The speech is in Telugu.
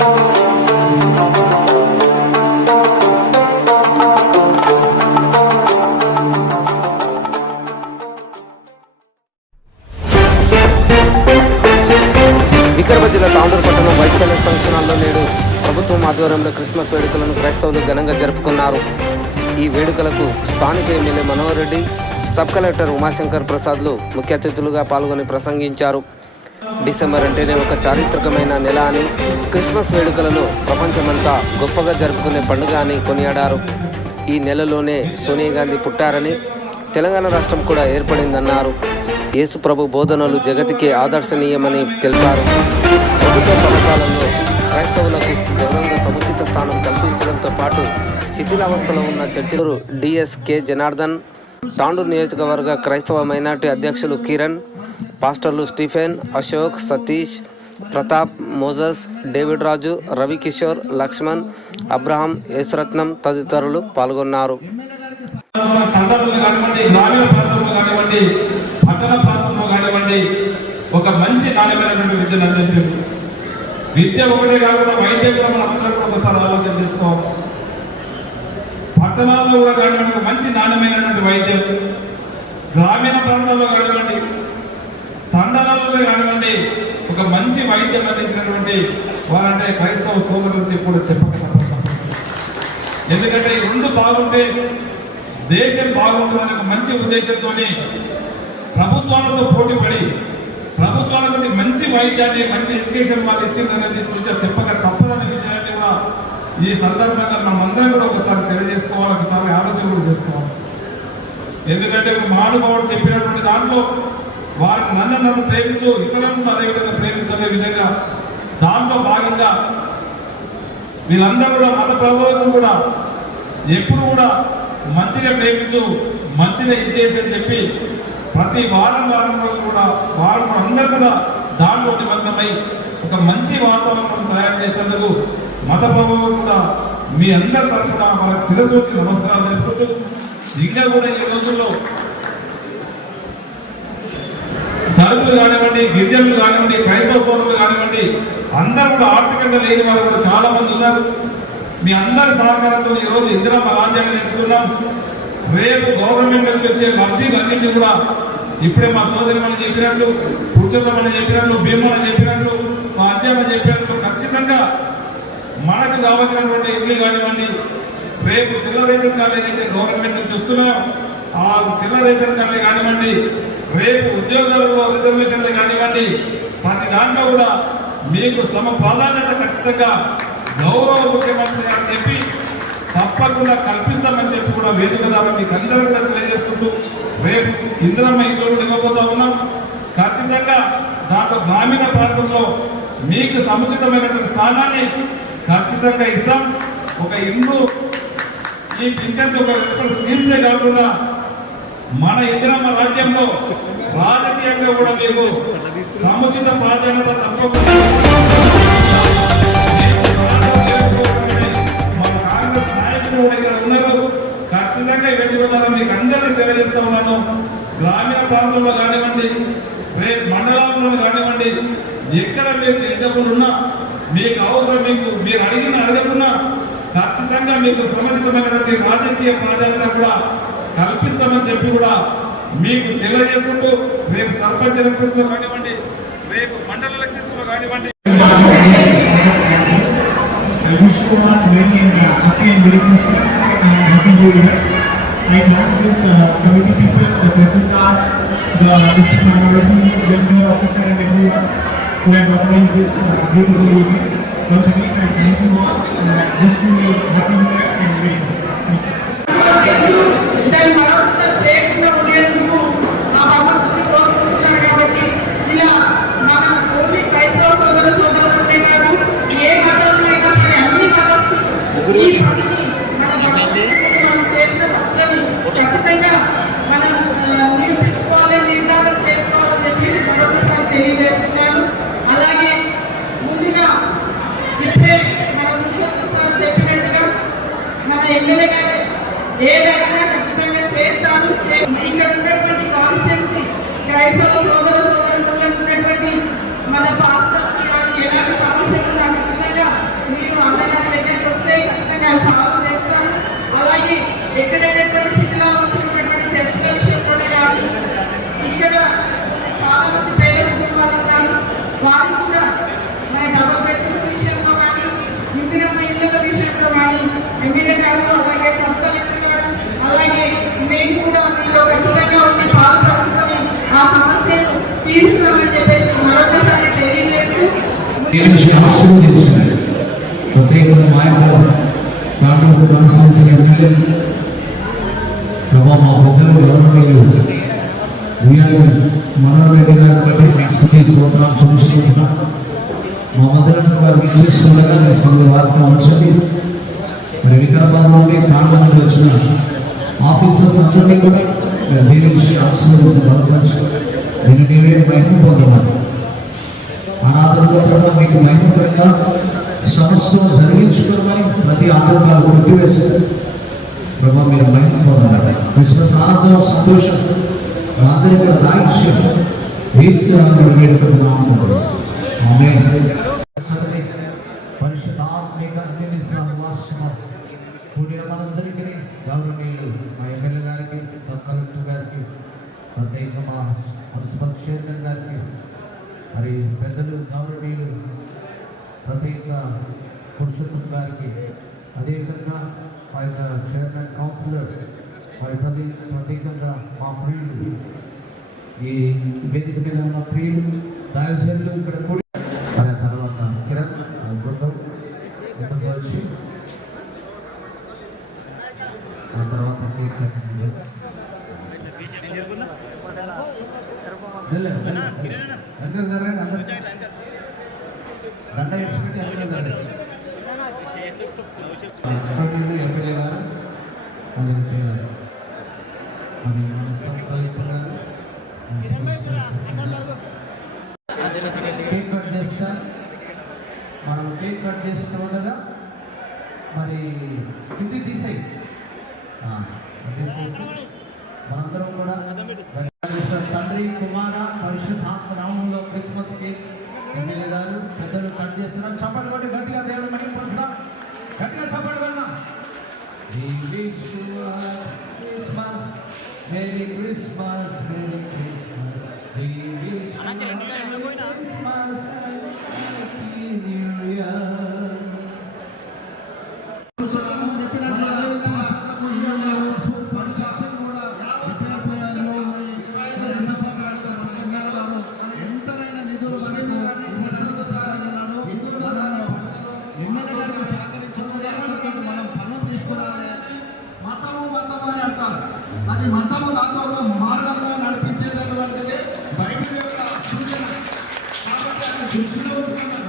వికారాబాద్ జిల్లా తాండూరు పట్టణం వైట్ ప్యాలెస్ ఫంక్షన్ హాల్లో నేడు ప్రభుత్వం ఆధ్వర్యంలో క్రిస్మస్ వేడుకలను క్రైస్తవులు ఘనంగా జరుపుకున్నారు. ఈ వేడుకలకు స్థానిక MLA Manohar Reddy, sub collector Umashankar ప్రసాద్లు ముఖ్య అతిథులుగా పాల్గొని ప్రసంగించారు. డిసెంబర్ అంటేనే ఒక చారిత్రకమైన నెల అని, క్రిస్మస్ వేడుకలను ప్రపంచమంతా గొప్పగా జరుపుకునే పండుగ అని కొనియాడారు. ఈ నెలలోనే సోనియా గాంధీ పుట్టారని, తెలంగాణ రాష్ట్రం కూడా ఏర్పడిందన్నారు. యేసు ప్రభు బోధనలు జగతికి ఆదర్శనీయమని తెలిపారు. ప్రభుత్వ పథకాలలో క్రైస్తవులకు గౌరవంగా సముచిత స్థానం కల్పించడంతో పాటు శిథిలావస్థలో ఉన్న చర్చిలు డిఎస్కే జనార్దన్, తాండూరు నియోజకవర్గ క్రైస్తవ మైనార్టీ అధ్యక్షులు కిరణ్, పాస్టర్లు స్టీఫెన్, అశోక్, సతీష్, ప్రతాప్, మోజస్, డేవిడ్ రాజు, రవికిషోర్, లక్ష్మణ్, అబ్రహాం, యేసురత్నం తదితరులు పాల్గొన్నారు. పట్టణ ప్రాంతంలో కానివ్వండి ఒక మంచి నాణ్యమైనటువంటి విద్యను అందించండి. విద్య ఒకటే కాకుండా వైద్యం కూడా మనం అందరం కూడా ఒకసారి ఆలోచన చేసుకోవాలి. పట్టణాల్లో కూడా కానివ్వండి ఒక మంచి నాణ్యమైనటువంటి వైద్యం, గ్రామీణ ప్రాంతాల్లో కానివ్వండి తండలలో కానివ్వండి ఒక మంచి వైద్యం అందించినటువంటి వారంటే క్రైస్తవ సోదరులతో కూడా చెప్పగలుగుతాం. ఎందుకంటే ఈ రెండు బాగుంటే దేశం బాగుంటుందనే ఒక మంచి ఉద్దేశంతో ప్రభుత్వాలతో పోటీ పడి ప్రభుత్వాలకు మంచి వైద్యాన్ని మంచి ఎడ్యుకేషన్ వాళ్ళు ఇచ్చిందనేది గురించి చెప్పక తప్పదనే విషయాన్ని కూడా ఈ సందర్భంగా మనమందరం కూడా ఒకసారి తెలియజేసుకోవాలి, ఒకసారి ఆలోచన కూడా చేసుకోవాలి. ఎందుకంటే ఒక మహానుభావుడు చెప్పినటువంటి దాంట్లో వారు నన్ను ప్రేమించు, ఇతరులను కూడా అదేవిధంగా ప్రేమించే విధంగా దాంట్లో భాగంగా వీళ్ళందరూ కూడా మత ప్రభావం కూడా ఎప్పుడు కూడా మంచిగా ప్రేమించు, మంచిగా ఇచ్చేసి అని చెప్పి ప్రతి వారం రోజు కూడా అందరూ కూడా దాంట్లో నిమగ్నమై ఒక మంచి వాతావరణం తయారు చేసేందుకు మత ప్రభావం కూడా మీ అందరి తరఫున వాళ్ళకి శిరసూచి నమస్కారం తెలుపుకుంటూ, ఇంకా కూడా ఈ రోజుల్లో దళితులు కానివ్వండి, గిరిజనులు కానివ్వండి, క్రైస్తవ సోదరులు కానివ్వండి అందరూ కూడా ఆర్థికంగా లేని వారు కూడా చాలా మంది ఉన్నారు. మీ అందరి సహకారంతో ఈరోజు ఇందిరమ్మ రాజ్యాన్ని తెచ్చుకున్నాం. రేపు గవర్నమెంట్ నుంచి వచ్చే లబ్ధిలన్నింటినీ కూడా ఇప్పుడే మా సోదరి మనం చెప్పినట్లు, పురుషోత్తమని చెప్పినట్లు, భీమని చెప్పినట్లు, మా అజ్జమ్మ చెప్పినట్లు ఖచ్చితంగా మనకు కావాల్సినటువంటి ఇల్లు కానివ్వండి, రేపు తెల్ల రేషన్ కార్డు ఏదైతే గవర్నమెంట్ నుంచి వస్తున్నాయో ఆ తెల్ల రేషన్ కార్డులే కానివ్వండి, రేపు ఉద్యోగాలలో రిజర్వేషన్లే కానివ్వండి, ప్రతి దాంట్లో కూడా మీకు సమ ప్రాధాన్యత ఖచ్చితంగా గౌరవ ముఖ్యమంత్రి అని చెప్పి తప్పకుండా కల్పిస్తామని చెప్పి కూడా వేదిక ద్వారా మీకు అందరూ కూడా తెలియజేసుకుంటూ, రేపు ఇందిరమ్మ ఇల్లు కూడా ఇవ్వబోతా ఉన్నాం. ఖచ్చితంగా దాంట్లో గ్రామీణ ప్రాంతంలో మీకు సముచితమైనటువంటి స్థానాన్ని ఖచ్చితంగా ఇస్తాం. ఒక ఇల్లు ఈ పింఛన్స్ ఒక స్కీమ్సే కాకుండా మన ఇందిరమ్మ రాజ్యంలో రాజకీయంగా కూడా మీకు సముచిత ప్రాధాన్యత తప్పకుండా ఖచ్చితంగా వేదికద్వారా మీకు అందరికీ తెలియజేస్తా ఉన్నాను. గ్రామీణ ప్రాంతంలో కానివ్వండి, రేపు మండలంలో కానివ్వండి, ఎక్కడ మీరు ఎలిజిబుల్ ఉన్నా మీకు అవసరం మీరు అడగకున్నా ఖచ్చితంగా మీకు సముచితమైనటువంటి రాజకీయ ప్రాధాన్యత కూడా కల్పిస్తామని చెప్పి కూడా మీకు తెలియజేసుకుంటూ, రేపు సర్పంచ్ ఎలక్షన్స్ లో కానివ్వండి, రేపు మండల ఎలక్షన్స్ లో కానివ్వండి. I wish you all very happy and Merry Christmas and Happy New Year. I thank this committee people, the Presidents, the District Minority Welfare Officer and everyone who has organized this beautiful evening. Once again, I thank you all and wish you Happy New Year and Merry Christmas. Thank you. ఖచ్చితంగా మనం నిరూపించుకోవాలి, నిర్ధారణ చేసుకోవాలని చెప్పేసి మరొకసారి తెలియజేస్తున్నాను. అలాగే ముందుగా ఇప్పుడే మన ముఖ్యమంత్రి చెప్పినట్టుగా మన ఎమ్మెల్యే గారు ఏదైనా ఖచ్చితంగా చేస్తాను. ఇక్కడ ఉన్నటువంటి కాన్స్టిట్యున్సీ క్రైస్తవ సోదరులకు ఉన్నటువంటి మన పాస్టర్స్ కానీ ఎలాంటి సమస్యలు ఖచ్చితంగా దీవించి ఆశీర్వదించారు. ప్రత్యేకంగా మా యొక్క కాంగ్రెస్ కాన్స్టిట్యూన్సీ ఎమ్మెల్యేలు ప్రభా మా పెద్దలు గవర్నమెంట్లు ఉయ్యాలి మనోహర్ రెడ్డి గారి బట్టి మీకు స్థుతి స్తోత్రాలు చూపిస్తున్నాం. మా మదనమ్మ గారు ఇచ్చేస్తుండగా మీ సంఘ వార్త ఉంచండి. మరి వికారాబాద్ నుండి కాంగ్రెస్ నుండి వచ్చిన ఆఫీసర్స్ అందరినీ కూడా దీవించి ఆశీర్వదించబడవచ్చు. నేను నీవే మహిమ పొందమని ఆరాధనలో కూడా మీకు మహిమకరంగా సమస్యను జరిగించుకోమని ప్రతి ఆటంకాలు కొట్టివేస్తారు. ప్రభావ మీరు మహిమ పొందాలి. క్రిస్మస్ ఆనందం సంతోషం అందరి కూడా దాయిష్యం వేసి వేడుకుంటున్నాము. ఆమేన్. పరిశుద్ధాత్మిక కూడిన మనందరికీ గౌరవనీయులు మా ఎమ్మెల్యే గారికి, సబ్ కలెక్టర్ గారికి, ప్రత్యేకంగా మా మున్సిపల్ చైర్మన్ గారికి, మరి పెద్దలు గౌరవనీయులు ప్రత్యేకంగా పురుషోత్తం గారికి, అదేవిధంగా మా యొక్క చైర్మన్ కౌన్సిలర్ మరి ప్రత్యేకంగా మా ప్రియులు, ఈ వేదిక మీద ఉన్న ప్రియులు దైవజనులు ఇక్కడ కూడి మరి తర్వాత కిరణ్ బృందం ముందుకు వచ్చి ఆ తర్వాత కేక్ కటింగ్ అందరూ జరగండి. అందరూ దండ ఇచ్చిపెట్టి అందరూ జరగండి. ఎమ్మెల్యే గారు అలాగే మరి మన సబ్ కలెక్టర్ గారు కేక్ కట్ చేస్తాం. మనం కేక్ కట్ చేస్తూ ఉండగా మరి ఇది తీసేసి మనందరం కూడా తండ్రి కుమార పరిశుద్ధాత్మ నామంలో క్రిస్మస్ కేక్ ఎమ్మెల్యే గారు పెద్దలు కట్ చేస్తున్నారు. చప్పట్లు కొట్టి గట్టిగా దేవుడు మహిమ పొందుతాం. గట్టిగా చప్పట్లు పెడదాం. Christmas merry Christmas merry Christmas Christmas happy new year. అది మతము కాకుండా మార్గంగా నడిపించేటటువంటిది బైబిల్ యొక్క సూచన. కాబట్టి అది దృష్టిలో ఉంచుకున్న